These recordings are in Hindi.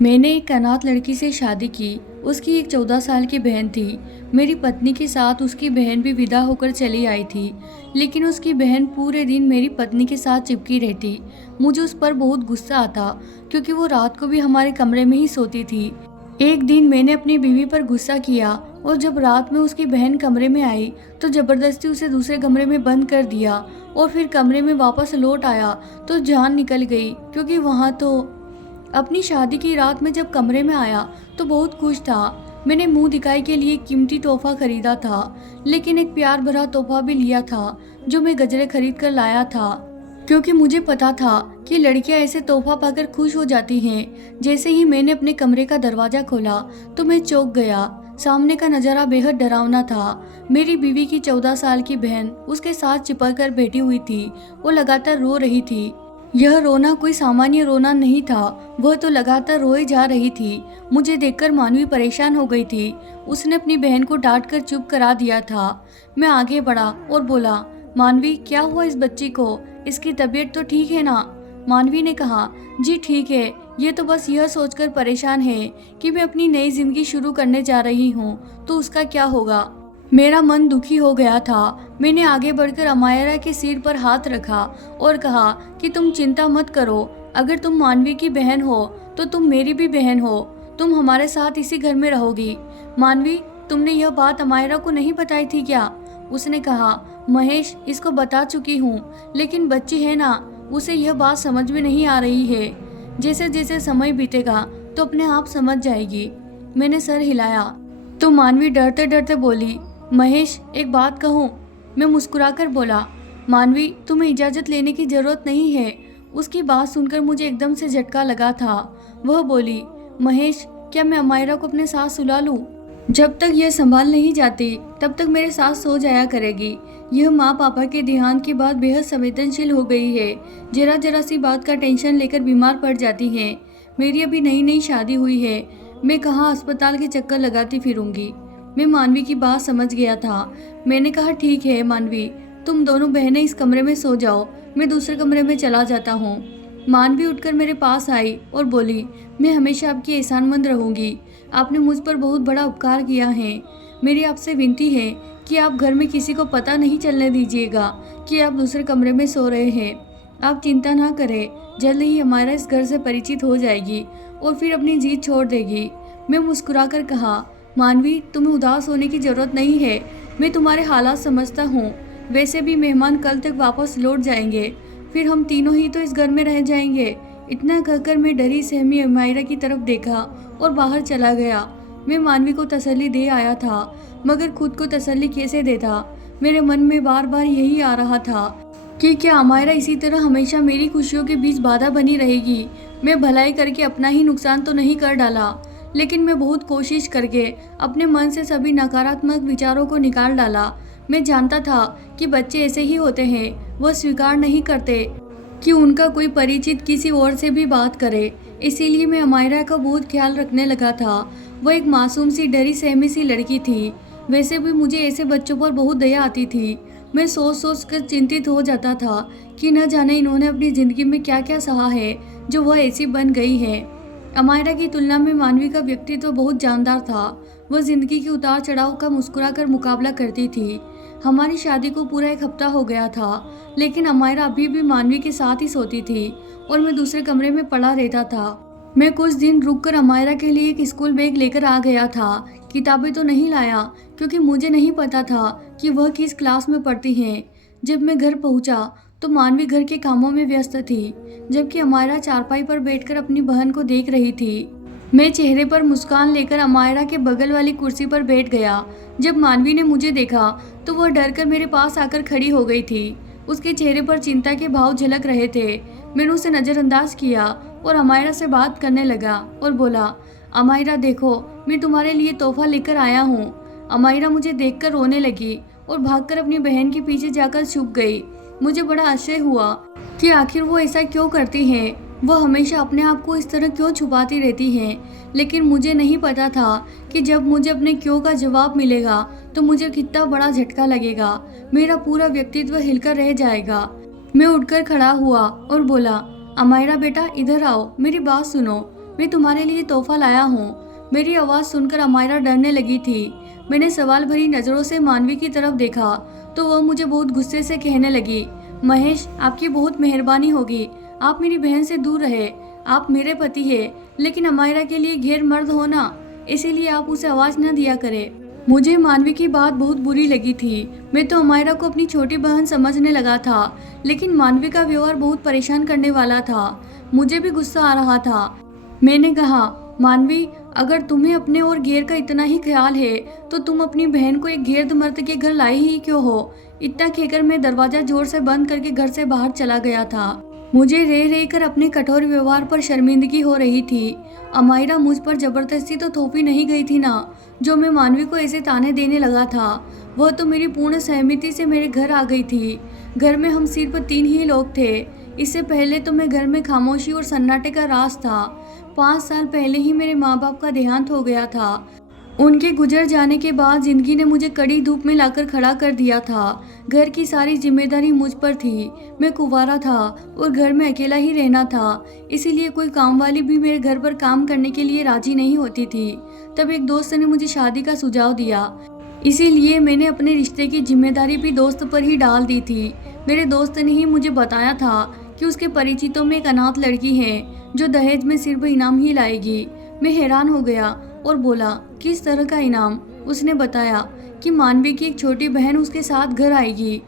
मैंने एक अनाथ लड़की से शादी की। उसकी एक 14 साल की बहन थी। मेरी पत्नी के साथ उसकी बहन भी विदा होकर चली आई थी, लेकिन उसकी बहन पूरे दिन मेरी पत्नी के साथ चिपकी रहती। मुझे उस पर बहुत गुस्सा आता, क्योंकि वो रात को भी हमारे कमरे में ही सोती थी। एक दिन मैंने अपनी बीवी पर गुस्सा किया और जब रात में उसकी बहन कमरे में आई तो जबरदस्ती उसे दूसरे कमरे में बंद कर दिया और फिर कमरे में वापस लौट आया तो जान निकल गई, क्योंकि वहाँ तो अपनी शादी की रात में जब कमरे में आया तो बहुत खुश था। मैंने मुंह दिखाई के लिए कीमती तोहफा खरीदा था, लेकिन एक प्यार भरा तोहफा भी लिया था जो मैं गजरे खरीद कर लाया था, क्योंकि मुझे पता था कि लड़कियां ऐसे तोहफा पाकर खुश हो जाती हैं। जैसे ही मैंने अपने कमरे का दरवाजा खोला तो मैं चौंक गया। सामने का नजारा बेहद डरावना था। मेरी बीवी की 14 साल की बहन उसके साथ चिपक कर बैठी हुई थी। वो लगातार रो रही थी। यह रोना कोई सामान्य रोना नहीं था, वह तो लगातार रोए जा रही थी। मुझे देखकर मानवी परेशान हो गई थी। उसने अपनी बहन को डांट कर चुप करा दिया था। मैं आगे बढ़ा और बोला, मानवी क्या हुआ इस बच्ची को? इसकी तबीयत तो ठीक है ना? मानवी ने कहा, जी ठीक है, ये तो बस यह सोचकर परेशान है कि मैं अपनी नई जिंदगी शुरू करने जा रही हूँ, तो उसका क्या होगा। मेरा मन दुखी हो गया था। मैंने आगे बढ़कर अमायरा के सिर पर हाथ रखा और कहा कि तुम चिंता मत करो। अगर तुम मानवी की बहन हो तो तुम मेरी भी बहन हो। तुम हमारे साथ इसी घर में रहोगी। मानवी, तुमने यह बात अमायरा को नहीं बताई थी क्या? उसने कहा, महेश, इसको बता चुकी हूँ, लेकिन बच्ची है ना, उसे यह बात समझ में नहीं आ रही है। जैसे जैसे समय बीतेगा तो अपने आप समझ जाएगी। मैंने सर हिलाया तो मानवी डरते डरते बोली, महेश, एक बात कहूँ? मैं मुस्कुराकर बोला, मानवी, तुम्हें इजाज़त लेने की ज़रूरत नहीं है। उसकी बात सुनकर मुझे एकदम से झटका लगा था। वह बोली, महेश, क्या मैं अमायरा को अपने साथ सुला लूँ? जब तक यह संभाल नहीं जाती तब तक मेरे साथ सो जाया करेगी। यह माँ पापा के देहांत के बाद बेहद संवेदनशील हो गई है। जरा जरा सी बात का टेंशन लेकर बीमार पड़ जाती है। मेरी अभी नई नई शादी हुई है। मैं कहाँ अस्पताल के चक्कर लगाती फिरूंगी। मैं मानवी की बात समझ गया था। मैंने कहा, ठीक है मानवी, तुम दोनों बहनें इस कमरे में सो जाओ, मैं दूसरे कमरे में चला जाता हूँ। मानवी उठकर मेरे पास आई और बोली, मैं हमेशा आपकी एहसानमंद रहूंगी। आपने मुझ पर बहुत बड़ा उपकार किया है। मेरी आपसे विनती है कि आप घर में किसी को पता नहीं चलने दीजिएगा कि आप दूसरे कमरे में सो रहे हैं। आप चिंता ना करें, जल्द ही हमारा इस घर से परिचित हो जाएगी और फिर अपनी जीत छोड़ देगी। मैं मुस्कुराकर कहा, मानवी, तुम्हें उदास होने की जरूरत नहीं है। मैं तुम्हारे हालात समझता हूँ। वैसे भी मेहमान कल तक वापस लौट जाएंगे, फिर हम तीनों ही तो इस घर में रह जाएंगे। इतना कहकर मैं डरी सहमी अमायरा की तरफ देखा और बाहर चला गया। मैं मानवी को तसल्ली दे आया था, मगर खुद को तसल्ली कैसे देता। मेरे मन में बार बार यही आ रहा था कि क्या अमायरा इसी तरह हमेशा मेरी खुशियों के बीच बाधा बनी रहेगी। मैं भलाई करके अपना ही नुकसान तो नहीं कर डाला, लेकिन मैं बहुत कोशिश करके अपने मन से सभी नकारात्मक विचारों को निकाल डाला। मैं जानता था कि बच्चे ऐसे ही होते हैं, वह स्वीकार नहीं करते कि उनका कोई परिचित किसी और से भी बात करे। इसीलिए मैं अमायरा का बहुत ख्याल रखने लगा था। वह एक मासूम सी डरी सहमी सी लड़की थी। वैसे भी मुझे ऐसे बच्चों पर बहुत दया आती थी। मैं सोच सोच कर चिंतित हो जाता था कि न जाने इन्होंने अपनी ज़िंदगी में क्या क्या सहा है जो वह ऐसी बन गई है। अमायरा की तुलना में मानवी का व्यक्तित्व तो बहुत जानदार था। वह जिंदगी के उतार चढ़ाव का मुस्कुरा कर मुकाबला करती थी। हमारी शादी को पूरा एक हफ्ता हो गया था, लेकिन अमायरा अभी भी मानवी के साथ ही सोती थी और मैं दूसरे कमरे में पड़ा रहता था। मैं कुछ दिन रुककर अमायरा के लिए एक स्कूल बैग लेकर आ गया था। किताबें तो नहीं लाया, क्योंकि मुझे नहीं पता था कि वह किस क्लास में पढ़ती हैं। जब मैं घर पहुंचा तो मानवी घर के कामों में व्यस्त थी, जबकि अमायरा चारपाई पर बैठकर अपनी बहन को देख रही थी। मैं चेहरे पर मुस्कान लेकर अमायरा के बगल वाली कुर्सी पर बैठ गया। जब मानवी ने मुझे देखा तो वह डरकर मेरे पास आकर खड़ी हो गई थी। उसके चेहरे पर चिंता के भाव झलक रहे थे। मैंने उसे नज़रअंदाज किया और अमायरा से बात करने लगा और बोला, अमायरा देखो, मैं तुम्हारे लिए तोहफा लेकर आया हूँ। अमायरा मुझे देखकर रोने लगी और भागकर अपनी बहन के पीछे जाकर छुप गई। मुझे बड़ा आश्चर्य हुआ कि आखिर वो ऐसा क्यों करती हैं। वह हमेशा अपने आप को इस तरह क्यों छुपाती रहती हैं। लेकिन मुझे नहीं पता था कि जब मुझे अपने क्यों का जवाब मिलेगा तो मुझे कितना बड़ा झटका लगेगा। मेरा पूरा व्यक्तित्व हिलकर रह जाएगा। मैं उठकर खड़ा हुआ और बोला, अमायरा बेटा, इधर आओ, मेरी बात सुनो। मैं तुम्हारे लिए तोहफा लाया हूँ। मेरी आवाज़ सुनकर अमायरा डरने लगी थी। मैंने सवाल भरी नज़रों से मानवी की तरफ देखा तो वह मुझे बहुत गुस्से से कहने लगी, महेश, आपकी बहुत मेहरबानी होगी। आप मेरी बहन से दूर रहे। आप मेरे पति हैं, लेकिन अमायरा के लिए गैर मर्द हो ना, इसीलिए आप उसे आवाज़ न दिया करें। मुझे मानवी की बात बहुत बुरी लगी थी। मैं तो अमायरा को अपनी छोटी बहन समझने लगा था, लेकिन मानवी का व्यवहार बहुत परेशान करने वाला था। मुझे भी गुस्सा आ रहा था। मैंने कहा, मानवी, अगर तुम्हें अपने और घेर का इतना ही ख्याल है तो तुम अपनी बहन को एक गैर मर्द के घर लाई ही क्यों हो। इतना कहकर मैं दरवाजा जोर से बंद करके घर से बाहर चला गया था। मुझे रह रह कर अपने कठोर व्यवहार पर शर्मिंदगी हो रही थी। अमायरा मुझ पर जबरदस्ती तो थोपी नहीं गई थी ना, जो मैं मानवी को ऐसे ताने देने लगा था। वह तो मेरी पूर्ण सहमति से मेरे घर आ गई थी। घर में हम सिर्फ 3 ही लोग थे। इससे पहले तो मैं घर में खामोशी और सन्नाटे का राज था। 5 साल पहले ही मेरे माँ बाप का देहांत हो गया था। उनके गुजर जाने के बाद जिंदगी ने मुझे कड़ी धूप में लाकर खड़ा कर दिया था। घर की सारी जिम्मेदारी मुझ पर थी। मैं कुंवारा था और घर में अकेला ही रहना था, इसीलिए कोई काम वाली भी मेरे घर पर काम करने के लिए राजी नहीं होती थी। तब एक दोस्त ने मुझे शादी का सुझाव दिया, इसीलिए मैंने अपने रिश्ते की जिम्मेदारी भी दोस्त पर ही डाल दी थी। मेरे दोस्त ने ही मुझे बताया था कि उसके परिचितों में एक अनाथ लड़की है जो दहेज में सिर्फ इनाम ही लाएगी। मैं हैरान हो गया और बोला, किस तरह का इनाम? उसने बताया कि मानवी की एक छोटी बहन उसके साथ घर आएगी।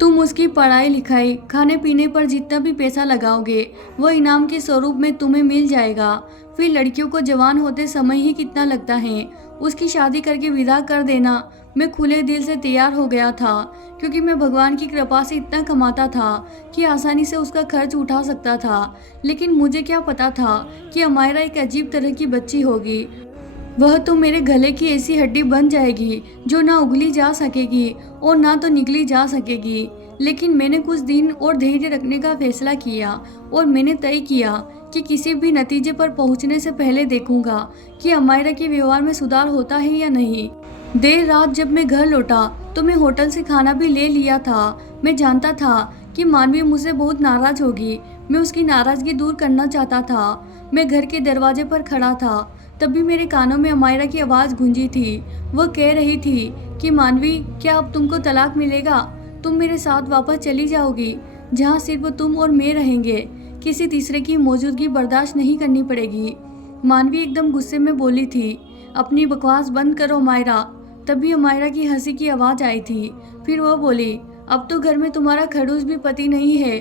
तुम उसकी पढ़ाई लिखाई खाने पीने पर जितना भी पैसा लगाओगे वह इनाम के स्वरूप में तुम्हें मिल जाएगा। फिर लड़कियों को जवान होते समय ही कितना लगता है, उसकी शादी करके विदा कर देना। मैं खुले दिल से तैयार हो गया था, क्योंकि मैं भगवान की कृपा से इतना कमाता था कि आसानी से उसका खर्च उठा सकता था। लेकिन मुझे क्या पता था कि अमायरा एक अजीब तरह की बच्ची होगी। वह तो मेरे गले की ऐसी हड्डी बन जाएगी जो ना उगली जा सकेगी और ना तो निकली जा सकेगी। लेकिन मैंने कुछ दिन और धैर्य रखने का फैसला किया और मैंने तय किया कि किसी भी नतीजे पर पहुंचने से पहले देखूंगा कि अमायरा के व्यवहार में सुधार होता है या नहीं। देर रात जब मैं घर लौटा तो मैं होटल से खाना भी ले लिया था। मैं जानता था कि मानवी मुझसे बहुत नाराज होगी। मैं उसकी नाराजगी दूर करना चाहता था। मैं घर के दरवाजे पर खड़ा था, तभी मेरे कानों में अमायरा की आवाज़ गूंजी थी। वह कह रही थी कि मानवी, क्या अब तुमको तलाक मिलेगा? तुम मेरे साथ वापस चली जाओगी, जहाँ सिर्फ तुम और मैं रहेंगे। किसी तीसरे की मौजूदगी बर्दाश्त नहीं करनी पड़ेगी। मानवी एकदम गुस्से में बोली थी, अपनी बकवास बंद करो अमायरा। तभी अमायरा की हंसी की आवाज़ आई थी। फिर वह बोली, अब तो घर में तुम्हारा खड़ूस भी पति नहीं है,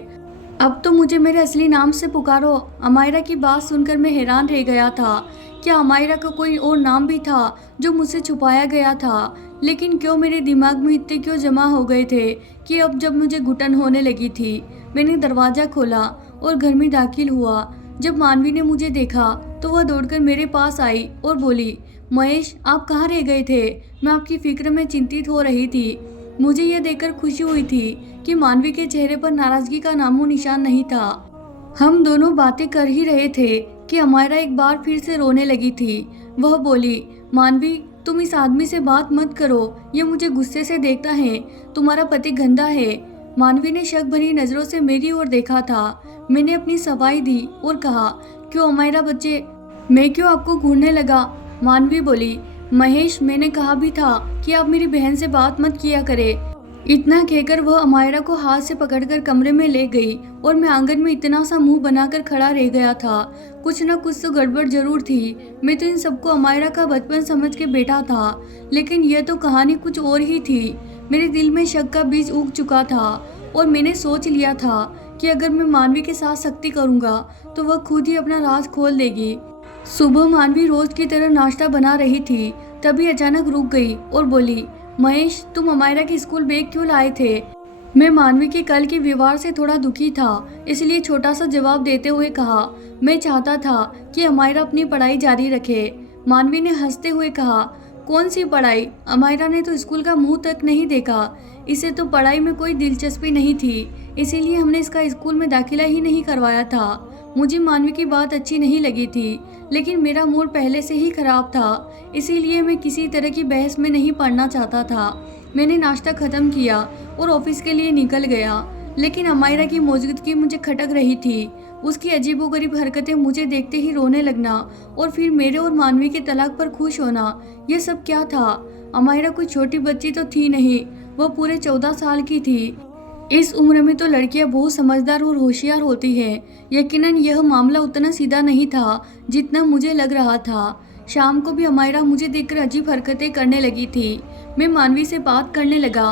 अब तो मुझे मेरे असली नाम से पुकारो। अमायरा की बात सुनकर मैं हैरान रह गया था। क्या अमायरा का कोई और नाम भी था जो मुझसे छुपाया गया था? लेकिन क्यों मेरे दिमाग में इतने क्यों जमा हो गए थे कि अब जब मुझे घुटन होने लगी थी। मैंने दरवाज़ा खोला और घर में दाखिल हुआ। जब मानवी ने मुझे देखा तो वह दौड़कर मेरे पास आई और बोली, महेश, आप कहाँ रह गए थे? मैं आपकी फिक्र में चिंतित हो रही थी। मुझे यह देखकर खुशी हुई थी कि मानवी के चेहरे पर नाराजगी का नामो निशान नहीं था। हम दोनों बातें कर ही रहे थे कि अमायरा एक बार फिर से रोने लगी थी। वह बोली, मानवी, तुम इस आदमी से बात मत करो, ये मुझे गुस्से से देखता है। तुम्हारा पति गंदा है। मानवी ने शक भरी नज़रों से मेरी ओर देखा था। मैंने अपनी सफाई दी और कहा, क्यों अमायरा बच्चे, मैं क्यों आपको घूरने लगा? मानवी बोली, महेश, मैंने कहा भी था कि आप मेरी बहन से बात मत किया करें। इतना कहकर वह अमायरा को हाथ से पकड़कर कमरे में ले गई और मैं आंगन में इतना सा मुंह बनाकर खड़ा रह गया था। कुछ न कुछ तो गड़बड़ जरूर थी। मैं तो इन सबको अमायरा का बचपन समझ के बैठा था, लेकिन यह तो कहानी कुछ और ही थी। मेरे दिल में शक का बीज उग चुका था और मैंने सोच लिया था कि अगर मैं मानवी के साथ सख्ती करूँगा तो वह खुद ही अपना राज खोल देगी। सुबह मानवी रोज की तरह नाश्ता बना रही थी, तभी अचानक रुक गई और बोली, महेश, तुम अमायरा के स्कूल बैग क्यों लाए थे? मैं मानवी के कल के व्यवहार से थोड़ा दुखी था, इसलिए छोटा सा जवाब देते हुए कहा, मैं चाहता था कि अमायरा अपनी पढ़ाई जारी रखे। मानवी ने हंसते हुए कहा, कौन सी पढ़ाई? अमायरा ने तो स्कूल का मुंह तक नहीं देखा। इसे तो पढ़ाई में कोई दिलचस्पी नहीं थी, इसीलिए हमने इसका स्कूल में दाखिला ही नहीं करवाया था। मुझे मानवी की बात अच्छी नहीं लगी थी, लेकिन मेरा मूड पहले से ही खराब था, इसीलिए मैं किसी तरह की बहस में नहीं पड़ना चाहता था। मैंने नाश्ता खत्म किया और ऑफिस के लिए निकल गया, लेकिन अमायरा की मौजूदगी मुझे खटक रही थी। उसकी अजीबोगरीब हरकतें, मुझे देखते ही रोने लगना और फिर मेरे और मानवी के तलाक पर खुश होना, ये सब क्या था? अमायरा कोई छोटी बच्ची तो थी नहीं, वह पूरे 14 साल की थी। इस उम्र में तो लड़कियां बहुत समझदार और होशियार होती हैं। यकीनन यह मामला उतना सीधा नहीं था जितना मुझे लग रहा था। शाम को भी अमायरा मुझे देखकर अजीब हरकतें करने लगी थी। मैं मानवी से बात करने लगा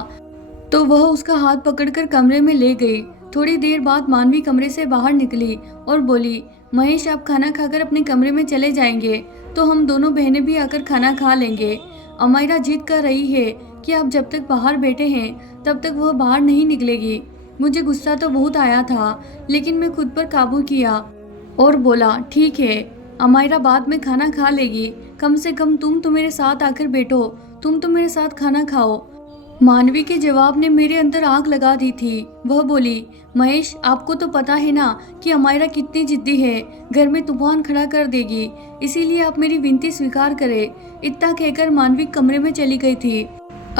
तो वह उसका हाथ पकड़कर कमरे में ले गई। थोड़ी देर बाद मानवी कमरे से बाहर निकली और बोली, महेश आप खाना खाकर अपने कमरे में चले जाएंगे तो हम दोनों बहनें भी आकर खाना खा लेंगे। अमायरा जिद कर रही है कि आप जब तक बाहर बैठे हैं तब तक वह बाहर नहीं निकलेगी। मुझे गुस्सा तो बहुत आया था, लेकिन मैं खुद पर काबू किया और बोला, ठीक है, अमायरा बाद में खाना खा लेगी, कम से कम तुम तो मेरे साथ आकर बैठो, तुम तो मेरे साथ खाना खाओ। मानवी के जवाब ने मेरे अंदर आग लगा दी थी। वह बोली, महेश आपको तो पता है ना कि अमायरा कितनी जिद्दी है, घर में तूफान खड़ा कर देगी, इसीलिए आप मेरी विनती स्वीकार करें। इतना कहकर मानवी कमरे में चली गई थी।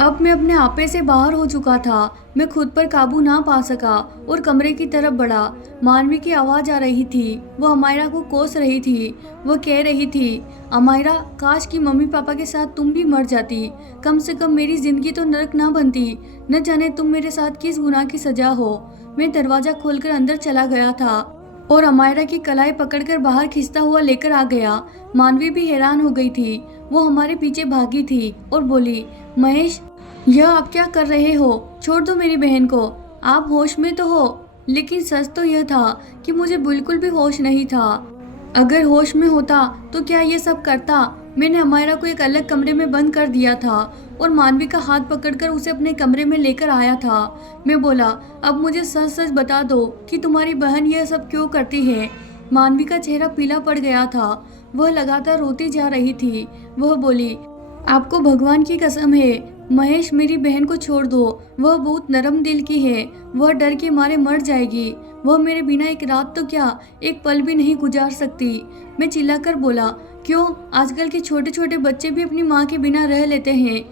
अब मैं अपने आपे से बाहर हो चुका था। मैं खुद पर काबू ना पा सका और कमरे की तरफ बढ़ा। मानवी की आवाज आ रही थी, वो अमायरा को कोस रही थी। वो कह रही थी, अमायरा काश कि मम्मी पापा के साथ तुम भी मर जाती, कम से कम मेरी जिंदगी तो नरक ना बनती। न जाने तुम मेरे साथ किस गुनाह की सजा हो। मैं दरवाजा खोलकर अंदर चला गया था और अमायरा की कलाई पकड़कर बाहर खींचता हुआ लेकर आ गया। मानवी भी हैरान हो गई थी। वो हमारे पीछे भागी थी और बोली, महेश यह आप क्या कर रहे हो? छोड़ दो मेरी बहन को, आप होश में तो हो। लेकिन सच तो यह था कि मुझे बिल्कुल भी होश नहीं था। अगर होश में होता तो क्या ये सब करता? मैंने अमायरा को एक अलग कमरे में बंद कर दिया था और मानवी का हाथ पकड़कर उसे अपने कमरे में लेकर आया था। मैं बोला, अब मुझे सच सच बता दो कि तुम्हारी बहन यह सब क्यों करती है। मानवी का चेहरा पीला पड़ गया था। वह लगातार रोती जा रही थी। वह बोली, आपको भगवान की कसम है महेश, मेरी बहन को छोड़ दो। वह बहुत नरम दिल की है, वह डर के मारे मर जाएगी। वह मेरे बिना एक रात तो क्या, एक पल भी नहीं गुजार सकती। मैं चिल्लाकर बोला, क्यों? आजकल के छोटे छोटे बच्चे भी अपनी माँ के बिना रह लेते हैं।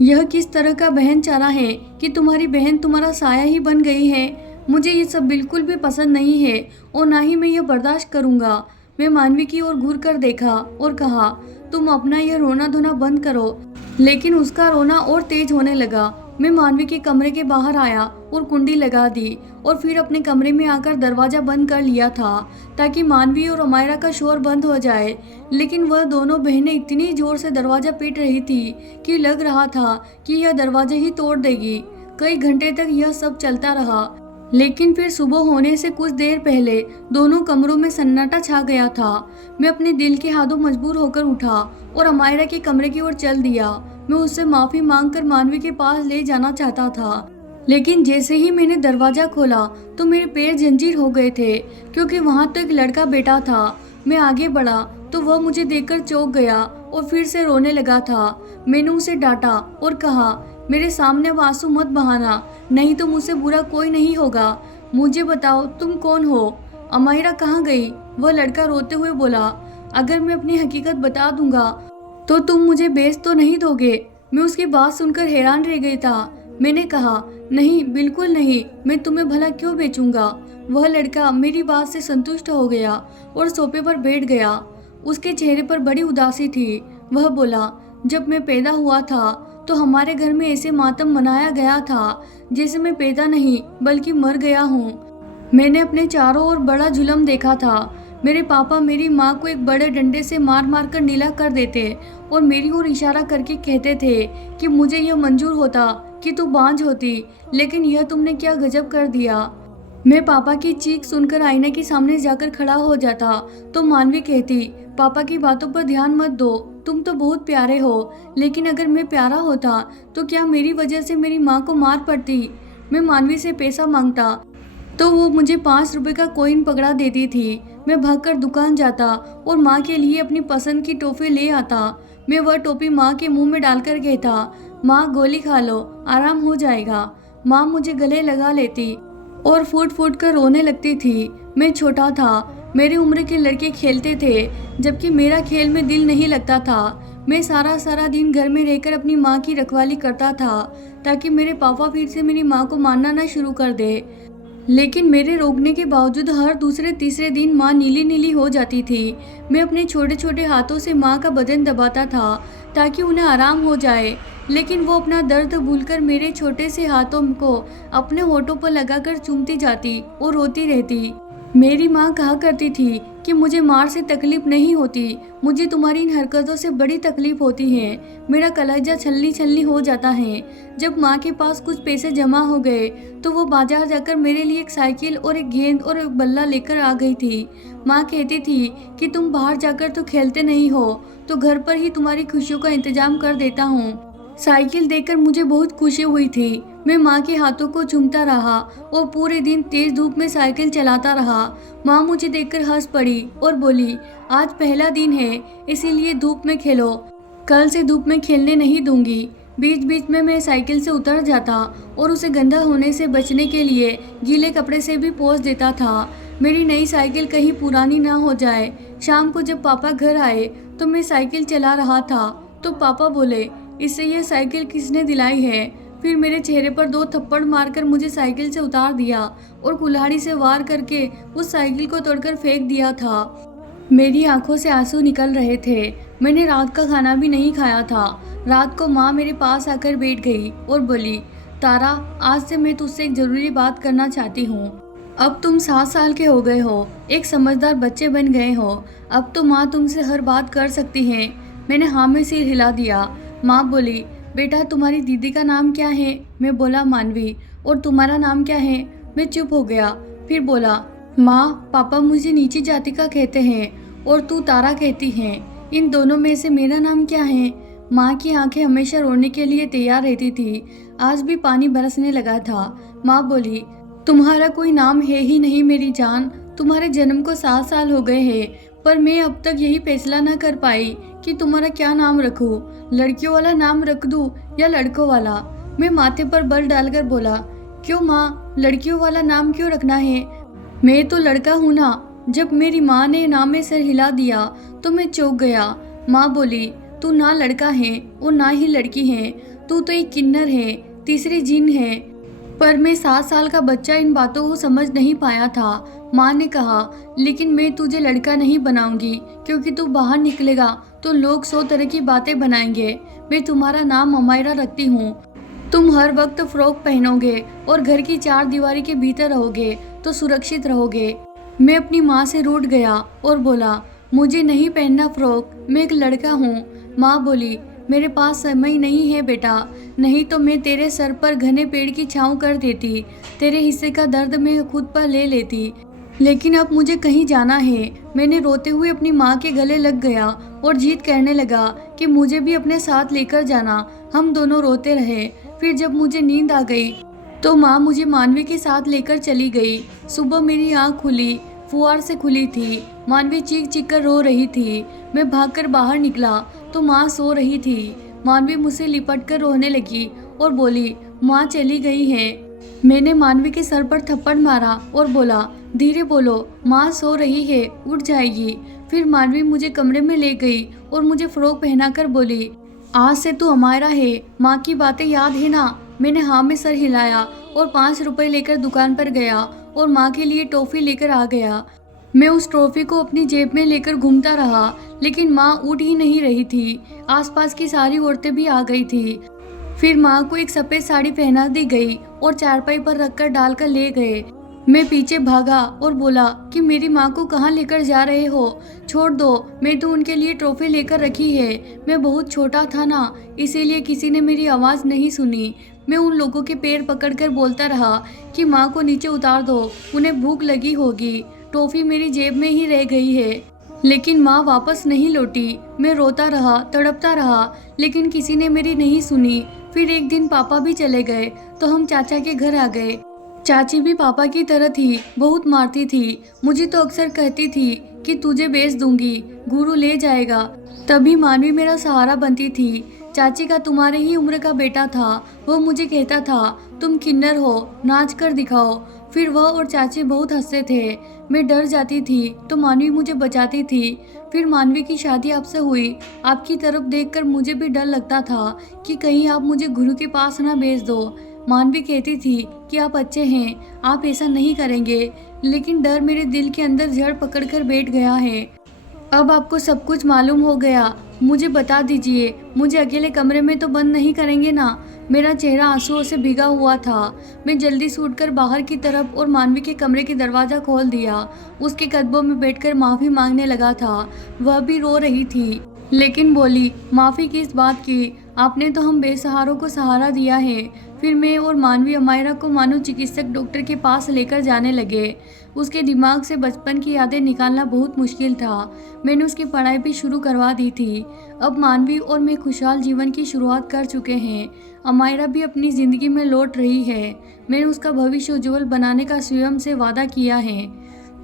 यह किस तरह का बहन चारा है कि तुम्हारी बहन तुम्हारा साया ही बन गई है। मुझे ये सब बिल्कुल भी पसंद नहीं है और ना ही मैं यह बर्दाश्त करूँगा। मैं मानवी की ओर घूर कर देखा और कहा, तुम अपना यह रोना धोना बंद करो। लेकिन उसका रोना और तेज होने लगा। मैं मानवी के कमरे के बाहर आया और कुंडी लगा दी और फिर अपने कमरे में आकर दरवाजा बंद कर लिया था ताकि मानवी और अमायरा का शोर बंद हो जाए। लेकिन वह दोनों बहनें इतनी जोर से दरवाजा पीट रही थी कि लग रहा था कि यह दरवाजा ही तोड़ देगी। कई घंटे तक यह सब चलता रहा, लेकिन फिर सुबह होने से कुछ देर पहले दोनों कमरों में सन्नाटा छा गया था। मैं अपने दिल के हाथों मजबूर होकर उठा और अमायरा के कमरे की ओर चल दिया। मैं उससे माफी मांगकर मानवी के पास ले जाना चाहता था, लेकिन जैसे ही मैंने दरवाजा खोला तो मेरे पैर जंजीर हो गए थे, क्योंकि वहां तो एक लड़का बैठा था। मैं आगे बढ़ा तो वह मुझे देखकर चौंक गया और फिर से रोने लगा था। मैंने उसे डांटा और कहा, मेरे सामने अब आंसू मत बहाना, नहीं तो मुझसे बुरा कोई नहीं होगा। मुझे बताओ तुम कौन हो? अमायरा कहाँ गई? वह लड़का रोते हुए बोला, अगर मैं अपनी हकीकत बता दूंगा तो तुम मुझे बेच तो नहीं दोगे? मैं उसकी बात सुनकर हैरान रह गई था। मैंने कहा, नहीं बिल्कुल नहीं, मैं तुम्हें भला क्यों बेचूंगा। वह लड़का मेरी बात से संतुष्ट हो गया और सोफे पर बैठ गया। उसके चेहरे पर बड़ी उदासी थी। वह बोला, जब मैं पैदा हुआ था तो हमारे घर में ऐसे मातम मनाया गया था जैसे मैं पैदा नहीं बल्कि मर गया हूँ। मैंने अपने चारों ओर बड़ा जुल्म देखा था। मेरे पापा मेरी माँ को एक बड़े डंडे से मार मार कर नीला कर देते और मेरी ओर इशारा करके कहते थे कि मुझे यह मंजूर होता कि तू बांझ होती, लेकिन यह तुमने क्या गजब कर दिया। मैं पापा की चीख सुनकर आईने के सामने जाकर खड़ा हो जाता तो मानवी कहती, पापा की बातों पर ध्यान मत दो, तुम तो बहुत प्यारे हो, लेकिन अगर मैं प्यारा होता तो क्या मेरी वजह से मेरी माँ को मार पड़ती। मैं मानवी से पैसा मांगता तो वो मुझे 5 रुपए का कॉइन पकड़ा देती थी। मैं भागकर दुकान जाता और माँ के लिए अपनी पसंद की टॉफी ले आता। मैं वह टोपी माँ के मुंह में डालकर कहता, माँ गोली खा लो, आराम हो जाएगा। माँ मुझे गले लगा लेती और फूट फूट कर रोने लगती थी। मैं छोटा था, मेरे उम्र के लड़के खेलते थे, जबकि मेरा खेल में दिल नहीं लगता था। मैं सारा दिन घर में रहकर अपनी माँ की रखवाली करता था ताकि मेरे पापा फिर से मेरी माँ को मारना ना शुरू कर दे। लेकिन मेरे रोकने के बावजूद हर दूसरे तीसरे दिन माँ नीली नीली हो जाती थी। मैं अपने छोटे छोटे हाथों से माँ का बदन दबाता था ताकि उन्हें आराम हो जाए, लेकिन वो अपना दर्द भूलकर मेरे छोटे से हाथों को अपने होठों पर लगाकर चूमती जाती और रोती रहती। मेरी माँ कहा करती थी कि मुझे मार से तकलीफ नहीं होती, मुझे तुम्हारी इन हरकतों से बड़ी तकलीफ होती है। मेरा कलेजा छलनी छलनी हो जाता है। जब माँ के पास कुछ पैसे जमा हो गए तो वो बाजार जाकर मेरे लिए एक साइकिल और एक गेंद और एक बल्ला लेकर आ गई थी। माँ कहती थी कि तुम बाहर जाकर तो खेलते नहीं हो, तो घर पर ही तुम्हारी खुशियों का इंतजाम कर देता हूँ। साइकिल देखकर मुझे बहुत खुशी हुई थी। मैं माँ के हाथों को चूमता रहा और पूरे दिन तेज धूप में साइकिल चलाता रहा। माँ मुझे देखकर हंस पड़ी और बोली, आज पहला दिन है इसीलिए धूप में खेलो, कल से धूप में खेलने नहीं दूंगी। बीच बीच में मैं साइकिल से उतर जाता और उसे गंदा होने से बचने के लिए गीले कपड़े से भी पोंछ देता था। मेरी नई साइकिल कहीं पुरानी ना हो जाए। शाम को जब पापा घर आए तो मैं साइकिल चला रहा था तो पापा बोले, इससे यह साइकिल किसने दिलाई है? फिर मेरे चेहरे पर 2 थप्पड़ मारकर मुझे साइकिल से उतार दिया और कुल्हाड़ी से वार करके उस साइकिल को तोड़कर फेंक दिया था। मेरी आंखों से आंसू निकल रहे थे। मैंने रात का खाना भी नहीं खाया था। रात को माँ मेरे पास आकर बैठ गई और बोली, तारा, आज से मैं तुझसे एक जरूरी बात करना चाहती हूँ। अब तुम 7 साल के हो गए हो, एक समझदार बच्चे बन गए हो। अब तो माँ तुमसे हर बात कर सकती है। मैंने हाँ में सिर हिला दिया। माँ बोली, बेटा तुम्हारी दीदी का नाम क्या है? मैं बोला, मानवी। और तुम्हारा नाम क्या है? मैं चुप हो गया। फिर बोला, माँ पापा मुझे नीची जाति का कहते हैं और तू तारा कहती है, इन दोनों में से मेरा नाम क्या है? माँ की आंखें हमेशा रोने के लिए तैयार रहती थी। आज भी पानी बरसने लगा था। माँ बोली, तुम्हारा कोई नाम है ही नहीं मेरी जान। तुम्हारे जन्म को 7 साल हो गए हैं, पर मैं अब तक यही फैसला न कर पाई कि तुम्हारा क्या नाम रखूं। लड़कियों वाला नाम रख दूं या लड़कों वाला? मैं माथे पर बल डालकर बोला, क्यों माँ, लड़कियों वाला नाम क्यों रखना है? मैं तो लड़का हूँ ना। जब मेरी माँ ने नाम में सिर हिला दिया तो मैं चौंक गया। माँ बोली, तू ना लड़का है और ना ही लड़की है, तू तो एक किन्नर है, तीसरी जीन है। पर मैं 7 साल का बच्चा इन बातों को समझ नहीं पाया था। माँ ने कहा, लेकिन मैं तुझे लड़का नहीं बनाऊंगी, क्योंकि तू बाहर निकलेगा तो लोग 100 तरह की बातें बनाएंगे। मैं तुम्हारा नाम अमायरा रखती हूँ। तुम हर वक्त फ्रॉक पहनोगे और घर की 4 दीवारी के भीतर रहोगे तो सुरक्षित रहोगे। मैं अपनी माँ से रूठ गया और बोला, मुझे नहीं पहनना फ्रॉक, मैं एक लड़का हूँ। माँ बोली, मेरे पास समय नहीं है बेटा, नहीं तो मैं तेरे सर पर घने पेड़ की छाँव कर देती, तेरे हिस्से का दर्द मैं खुद पर ले लेती। लेकिन अब मुझे कहीं जाना है। मैंने रोते हुए अपनी माँ के गले लग गया और जीत करने लगा कि मुझे भी अपने साथ लेकर जाना। हम दोनों रोते रहे। फिर जब मुझे नींद आ गई तो माँ मुझे मानवी के साथ लेकर चली गई। सुबह मेरी आँख खुली, फुहार से खुली थी। मानवी चीख चीख कर रो रही थी। मैं भागकर बाहर निकला तो माँ सो रही थी। मानवी मुझसे लिपट कर रोने लगी और बोली, माँ चली गई है। मैंने मानवी के सर पर थप्पड़ मारा और बोला, धीरे बोलो, माँ सो रही है, उठ जाएगी। फिर मानवी मुझे कमरे में ले गई और मुझे फ्रॉक पहनाकर बोली, आज से तू हमारा है, माँ की बातें याद है ना? मैंने हाँ में सर हिलाया और 5 रुपए लेकर दुकान पर गया और माँ के लिए टॉफी लेकर आ गया। मैं उस ट्रॉफी को अपनी जेब में लेकर घूमता रहा, लेकिन माँ उठ ही नहीं रही थी। आसपास की सारी औरतें भी आ गई थी। फिर माँ को एक सफ़ेद साड़ी पहना दी गई और चारपाई पर रखकर डालकर ले गए। मैं पीछे भागा और बोला कि मेरी माँ को कहाँ लेकर जा रहे हो? छोड़ दो, मैं तो उनके लिए ट्रॉफी लेकर रखी है। मैं बहुत छोटा था ना, इसीलिए किसी ने मेरी आवाज़ नहीं सुनी। मैं उन लोगों के पैर पकड़कर बोलता रहा कि माँ को नीचे उतार दो, उन्हें भूख लगी होगी। ट्रॉफी मेरी जेब में ही रह गई है, लेकिन माँ वापस नहीं लौटी। मैं रोता रहा, तड़पता रहा, लेकिन किसी ने मेरी नहीं सुनी। फिर एक दिन पापा भी चले गए तो हम चाचा के घर आ गए। चाची भी पापा की तरह थी, बहुत मारती थी। मुझे तो अक्सर कहती थी कि तुझे बेच दूंगी, गुरु ले जाएगा। तभी मानवी मेरा सहारा बनती थी। चाची का तुम्हारे ही उम्र का बेटा था। वो मुझे कहता था, तुम किन्नर हो, नाच कर दिखाओ। फिर वह और चाची बहुत हंसते थे। मैं डर जाती थी तो मानवी मुझे बचाती थी। फिर मानवी की शादी आपसे हुई। आपकी तरफ देखकर मुझे भी डर लगता था कि कहीं आप मुझे गुरु के पास ना भेज दो। मानवी कहती थी कि आप अच्छे हैं, आप ऐसा नहीं करेंगे, लेकिन डर मेरे दिल के अंदर जड़ पकड़कर बैठ गया है। अब आपको सब कुछ मालूम हो गया, मुझे बता दीजिए, मुझे अकेले कमरे में तो बंद नहीं करेंगे ना? मेरा चेहरा आंसुओं से भीगा हुआ था। मैं जल्दी से उठकर बाहर की तरफ और मानवी के कमरे की दरवाज़ा खोल दिया। उसके कदमों में बैठकर माफ़ी मांगने लगा था। वह भी रो रही थी, लेकिन बोली, माफ़ी किस बात की? आपने तो हम बेसहारों को सहारा दिया है। फिर मैं और मानवी अमायरा को मानो चिकित्सक डॉक्टर के पास लेकर जाने लगे। उसके दिमाग से बचपन की यादें निकालना बहुत मुश्किल था। मैंने उसकी पढ़ाई भी शुरू करवा दी थी। अब मानवी और मैं खुशहाल जीवन की शुरुआत कर चुके हैं। अमायरा भी अपनी ज़िंदगी में लौट रही है। मैंने उसका भविष्य उज्जवल बनाने का स्वयं से वादा किया है।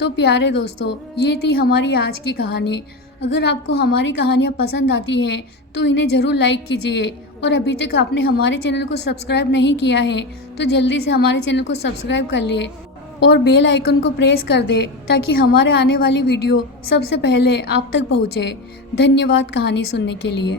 तो प्यारे दोस्तों, ये थी हमारी आज की कहानी। अगर आपको हमारी कहानियाँ पसंद आती हैं तो इन्हें ज़रूर लाइक कीजिए, और अभी तक आपने हमारे चैनल को सब्सक्राइब नहीं किया है तो जल्दी से हमारे चैनल को सब्सक्राइब कर लिए और बेल आइकन को प्रेस कर दे, ताकि हमारे आने वाली वीडियो सबसे पहले आप तक पहुँचे। धन्यवाद कहानी सुनने के लिए।